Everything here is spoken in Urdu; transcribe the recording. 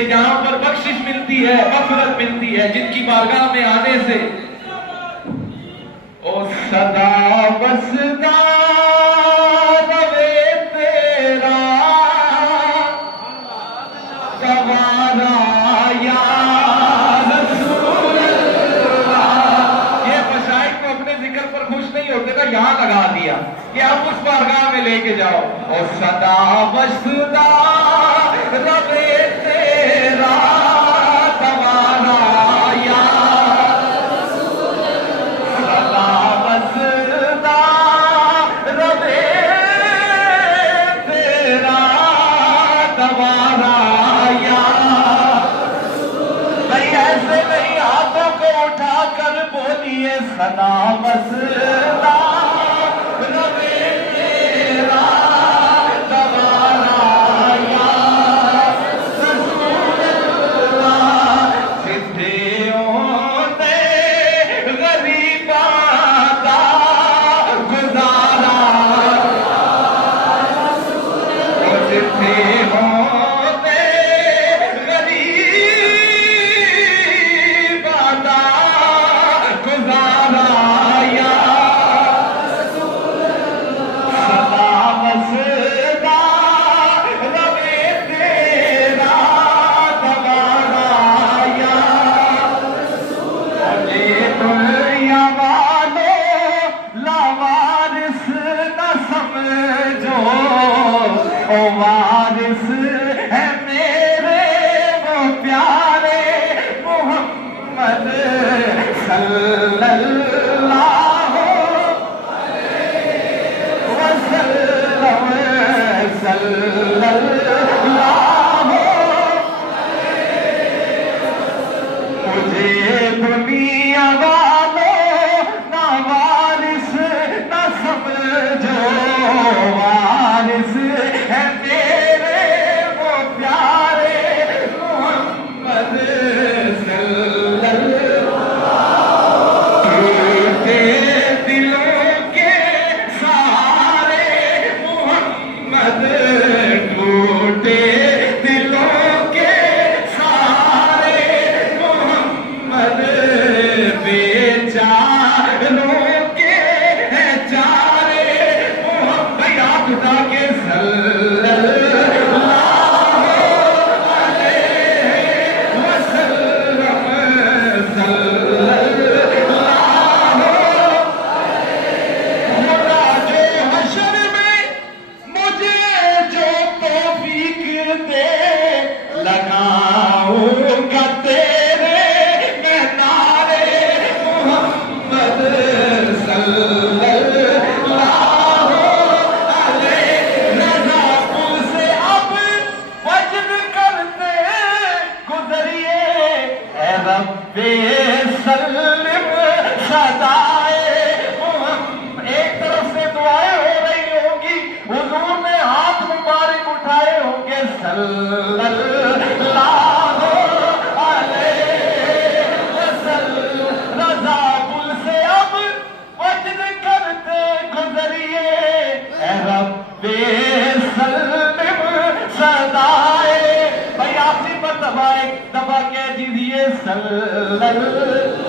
کہ جہاں پر بخشش ملتی ہے، مغفرت ملتی ہے، جن کی بارگاہ میں آنے سے او صدا وسدا روے تیرا گوارا یا رسول اللہ۔ یہ مشائخ کو اپنے ذکر پر خوش نہیں ہوتے تھا، یہاں لگا دیا کہ اب اس بارگاہ میں لے کے جاؤ۔ او صدا وسدا روے تیرا گوارا یا صدا وسدا روے تیرا گوارا یا۔ بھئی ایسے نہیں، ہاتھوں کو اٹھا کر بولیے صدا وسدا روے تیرا گوارا یا رسول اللہ۔ سدھیوں نے غریباں دا گزارا، سدھیوں نے غریباں دا گزارا یا صدا وسدا روے تیرا گوارا یا۔ یہ دنیا والوں لاوارث نہ سمجھو، او وارث ہے میرے وہ پیارے محمد صلی اللہ وسلم، صلی اللہ۔ مجھے دنیا والوں نہ وارث نہ سمجھو، وارث ہے میرے وہ پیارے محمد صلی اللہ۔ ٹوٹے دلوں کے سارے محمد، ٹوٹے دلوں کے سارے محمد، بیچاروں کے ہیں چارے محمد۔ آپ اٹھا کے صلی اللہ علیہ وسلم، صلی اللہ۔ خدا جو حشر میں مجھے جو توفیق دے، لگاؤں گا تیرے میں نعرے محمد صلی اللہ علیہ۔ رضا پل سے اب وجد کرتے گزریے، اے رب سلم صدائے محمد۔ ایک طرف سے دعائیں ہو رہی ہوں گی، حضور نے ہاتھ مبارک اٹھائے ہوں گے صلی اللہ علیہ وسلم۔ رضا پل سے اب وجد کرتے گزریے، اے رب سلم صدائے۔ بھائی آخری مرتبہ ایک دفعہ کہہ دیجیے صلی اللہ